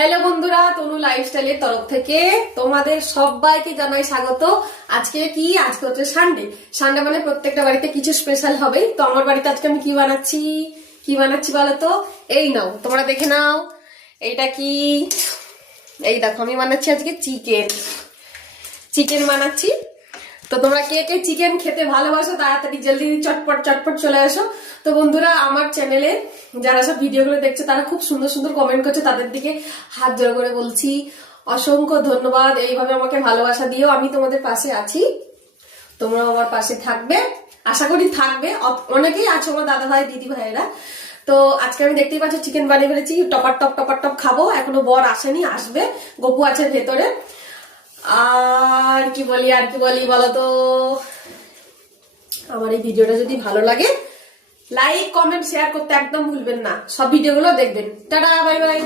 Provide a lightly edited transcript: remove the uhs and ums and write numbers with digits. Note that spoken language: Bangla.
হ্যালো বন্ধুরা, তনু লাইফস্টাইলের তরফ থেকে তোমাদের সবাইকে জানাই স্বাগত। আজকে হচ্ছে সানডে। সানডে মানে প্রত্যেকটা বাড়িতে কিছু স্পেশাল হবেই। তো আমার বাড়িতে আজকে আমি কি বানাচ্ছি বলো তো? এই নাও, তোমরা দেখে নাও। এইটা কি? এই দেখো, আমি বানাচ্ছি আজকে চিকেন বানাচ্ছি। তো তোমরা কে কে চিকেন খেতে ভালোবাসো তাড়াতাড়ি জলদি চটপট চটপট চলে আসো। তো বন্ধুরা, আমার চ্যানেলে যারা সব ভিডিওগুলো দেখছে তারা খুব সুন্দর সুন্দর কমেন্ট করছে, তাদের দিকে হাত জোড় করে বলছি অসংখ্য ধন্যবাদ। এইভাবে আমাকে ভালোবাসা দিও, আমি তোমাদের পাশে আছি, তোমরা আমার পাশে থাকবে, আশা করি থাকবে। অনেকেই আছো আমার দাদা ভাই দিদি ভাইয়েরা। তো আজকে আমি দেখতেই পাচ্ছি চিকেন বানিয়ে ফেলেছি, টপার টপ খাবো। এখনো বর আসেনি, আসবে, গপু আছে ভেতরে। আর কি বলি বলো তো? আমার এই ভিডিওটা যদি ভালো লাগে লাইক কমেন্ট শেয়ার করতে একদম ভুলবেন না। সব ভিডিওগুলো দেখবেন। Tata, bye bye.